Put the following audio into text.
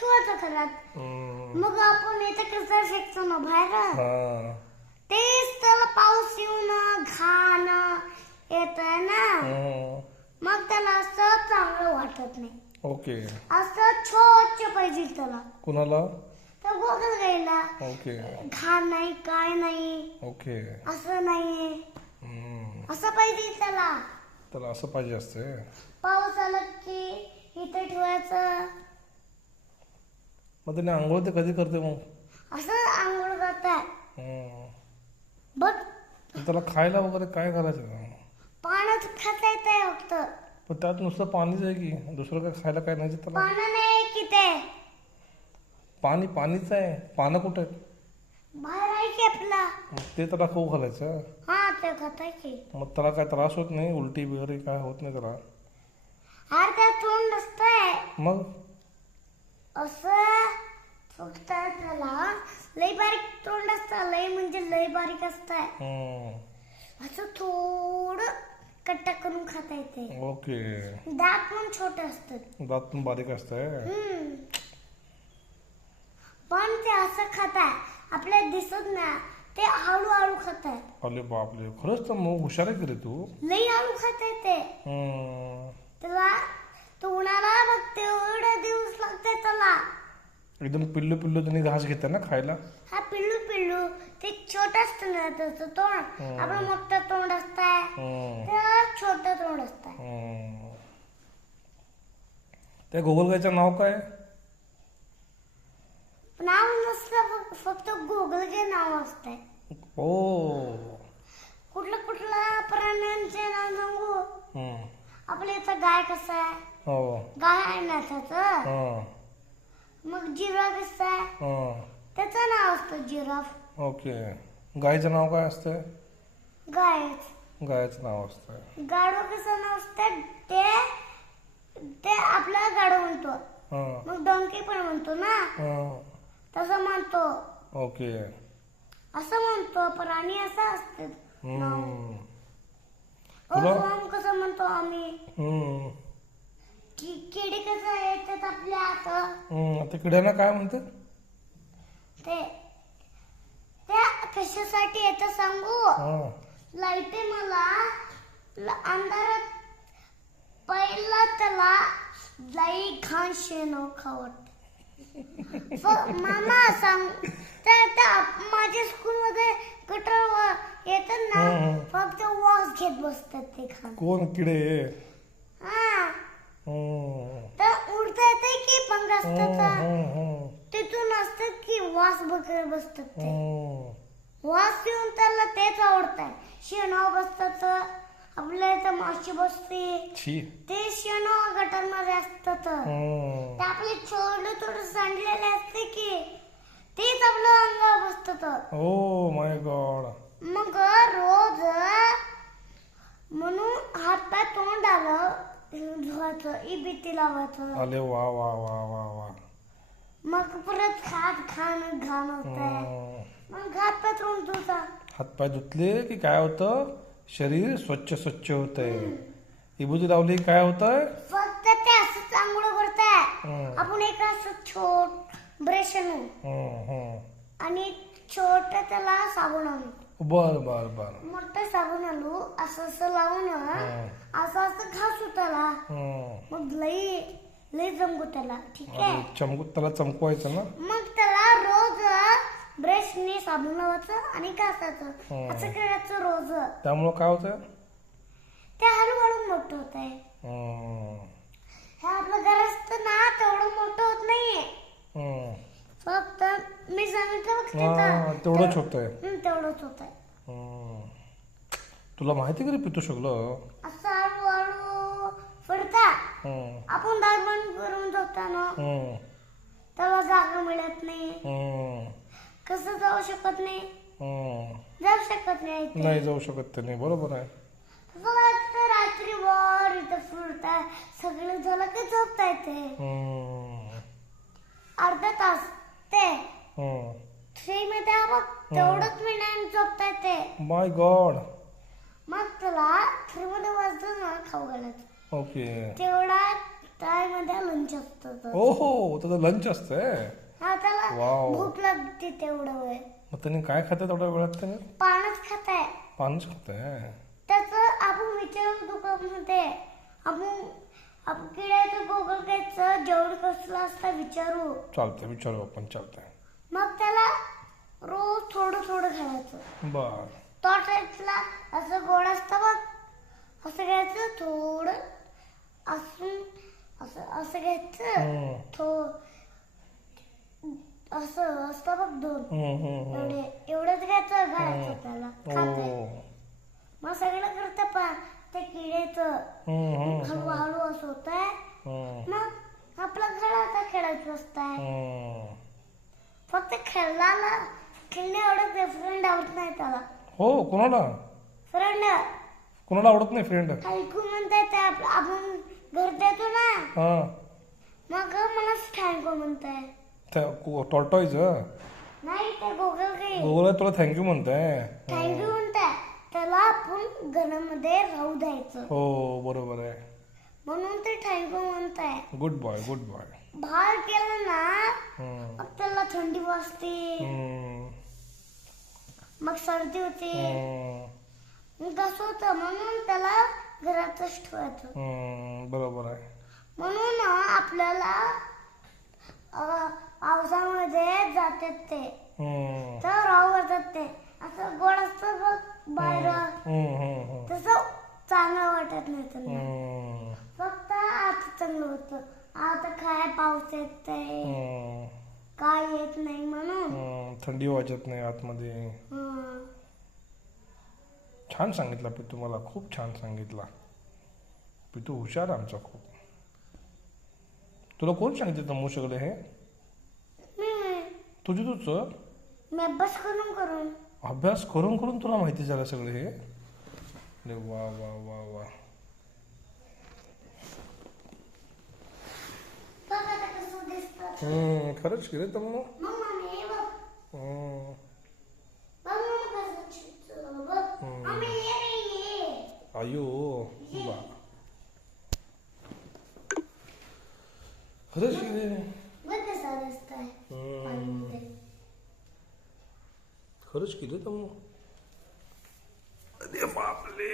ठेवायचं घरात. मग आपण इथे कसं शिकतो ना बाहेर, तेच त्याला पाऊस येऊन घाण येत ना, मग त्याला असं चांगलं वाटत नाही. ओके. असं स्वच्छ पाहिजे त्याला. कुणाला? तर गोगल गायला ओके. घाण नाही, काय नाही, ओके. असं नाहीये, असं पाहिजे त्याला. त्याला असं पाहिजे असते. पाऊस आला की इथे ठेवायचं. मग त्याने आंघोळ ते कधी करते मग? असं आंघोळ करतात. बघ त्याला खायला वगैरे काय करायचं? पाण्यात खाता येते फक्त. पण त्यात नुसतं पाणीच आहे की दुसरं काय खायला काय नाही त्याला? पानं नाही की ते पाणीच आहे. पानं कुठे आहेत? बाहेर आहे की आपला. ते त्याला खाऊ घालायचं. हा ते खाताय की. मग त्याला काय त्रास होत नाही? उलटी वगैरे काय होत नाही त्याला? अरे त्या तोंड नसतंय मग असं फक्त त्याला लय बारीक तोंड असतं. लय म्हणजे लय बारीक असतंय. असं थोडं कट्टा करून खाता येते. ओके. दात पण छोटे असतात. दात पण बारीक असतंय. पण ते असं खाताय आपल्याला दिसत ना, ते हळूहळू खाताय. अरे बापरे, खरंच तर मग हुशार आहे की रे तू. लई हळू खाताय ते. त्याला तोंडाला बघ तेवढे दिवस लागते त्याला. एकदम पिल्लू तुम्ही घास घेता ना खायला? हा पिल्लू ते छोट असतं ना त्याचं तोंड. आपलं मोठं तोंड असतंय, तर छोटं तोंड असतंय. त्या गोगलगायचं नाव काय? नाव नसलं, फक्त गोगलगाय नाव असतंय. ओ. कुठलं प्राण्यांचे नाव सांगू? आपल्या इथं गाय कसं आहे? हो. गाय आहे ना त्याचं. मग जिराफ कसं आहे? त्याचं नाव असतं जिराफ. ओके. गायचं नाव काय असतं? गायचं नाव असतं. गाढव कसं नाव असतं? ते आपला गाढव म्हणतो. मग डोंकी पण म्हणतो ना, तसं म्हणतो. ओके. असं म्हणतो प्राणी असं असते. कसं म्हणतो आम्ही? किडी कसं येतात आपल्या हात? ते किड्यांना काय म्हणतात? ते कशासाठी येतं सांगू? लाईट मला अंधारात पहिला त्याला लई घाण शेण खावत. मामा सांग, माझ्या स्कूलमध्ये गटर येतात ना, फक्त वास घेत बसतात ते घाण. कोण किडे? तर उडता येते की पंख असतात, तिथून असतात की वास बघत बसतात ते. वास येऊन त्याला तेच आवडतंय. शेणावर बसतात. आपल्या इथं माशी बसते, ते शेण गटरमध्ये असतात. ते आपले थोडं सांडलेले असते की तेच आपल्या अंगावर बसतात. Oh my God. मग रोज म्हणून हातपाय तोंड आलं धुवायचं, इबिती लावायचं. अरे वा वा वा वा वा. मग परत घाण होतंय. मग हातपाय तोंड धुता. हातपाय धुतले की काय होतं? शरीर स्वच्छ होतंय. इबुती लावली काय होतंय? फक्त ते असं चांगलं करताय. आपण एक असं छोट ब्रश आणू आणि छोट त्याला साबण आणू. बर. मोठं साबण आणू, असं लावून असं घासू त्याला. मग लई जमू त्याला. ठीक आहे. त्याला चमकवायचं ना. मग त्याला रोज ब्रशने साबण लावायचं आणि घासायचं. असं करायचं रोज. त्यामुळं काय होतं? ते हळूहळू मोठं होत आहे. हे आपलं घर असतं ना, तेवढं मोठं होत नाहीये. फक्त मी सांगितलं तेवढंच होतंय. तेवढंच होत आहे. तुला माहिती का रे पितू सगळं? असं हळूहळू फिरता. आपण दार बंद करून जाताना त्याला जागा मिळत नाही. कसं जाऊ शकत नाही? जाऊ शकत नाही. जाऊ शकत नाही. बरोबर आहे. रात्री वर इथं फिरताय, सगळं झालं की झोपता येते. अर्धा तास ते 3 मध्ये बघ, तेवढंच मिनिटांनी झोपता येते. माय गॉड. मग त्याला 3 मध्ये वाजता ना खाऊ घालायचं. ओके. तेवढा त्यामध्ये लंच असतं ओ हो त्याचं लंच असतंय. हा त्याला वाव. भूक लागते तेवढं वेळ मग त्याने काय खातं तेवढ्या वेळात त्याने? पानच खाताय पानच खातंय. त्याचं आपण विचारू दुकानमध्ये आपण किड्याचं गोगल घ्यायचं जेवढं कसलं असतं विचारू चालतंय विचारू आपण चालतंय. मग त्याला रोज थोडं थोडं खायचं. बर तो टाईपला असं गोड असतं बघ असं घ्यायचं थोडं असं असं असं घ्यायचं असं असतं बघ दोन एवढंच घ्यायचं घालायचं त्याला खाते. मग सगळं करतं पण ते किड्याचं हळूहळू असं होत आहे. मग आपला घराचा खेळायचं असतंय. फक्त खेळणे आवडत फ्रेंड आवडत नाही त्याला. हो कोणाला फ्रेंड कोणाला आवडत नाही फ्रेंड? ऐकू म्हणताय ते आपण घर देतो ना हा मग मला थँक्यू म्हणताय. टॉर्टॉईज नाही ते गोगल काही गोगला तुला थँक्यू म्हणताय. थँक्यू म्हणताय त्याला आपण घरामध्ये राहू द्यायचं. हो बरोबर आहे म्हणून ते थँक्यू म्हणताय. Good boy good boy. बाहेर केलं ना मग त्याला थंडी वाजते मग सर्दी होते मग कसं होतं म्हणून त्याला घरातच ठेवायचं. बरोबर आहे. म्हणून आपल्याला पावसामध्ये जातात ते तर राहू वाटत ते असं गोड असतं बघ बाहेर तसं चांगलं वाटत नाही त्यांना. फक्त आता चांगलं होतं. आता काय पाऊस येतंय काय येत नाही म्हणून थंडी वाजत नाही आतमध्ये. छान सांगितला पितू मला खूप छान सांगितला. पितू हुशार आमचा खूप. तुला कोण सांगितलं तमू सगळे हे? तुझी तुझ मी अभ्यास करून करून अभ्यास करून करून तुला माहिती झालं सगळे हे? अरे वा वा वा वा. खरंच की रे तमू. अयो बा खरंच की रे. खरंच की रे तमू. अरे बापले.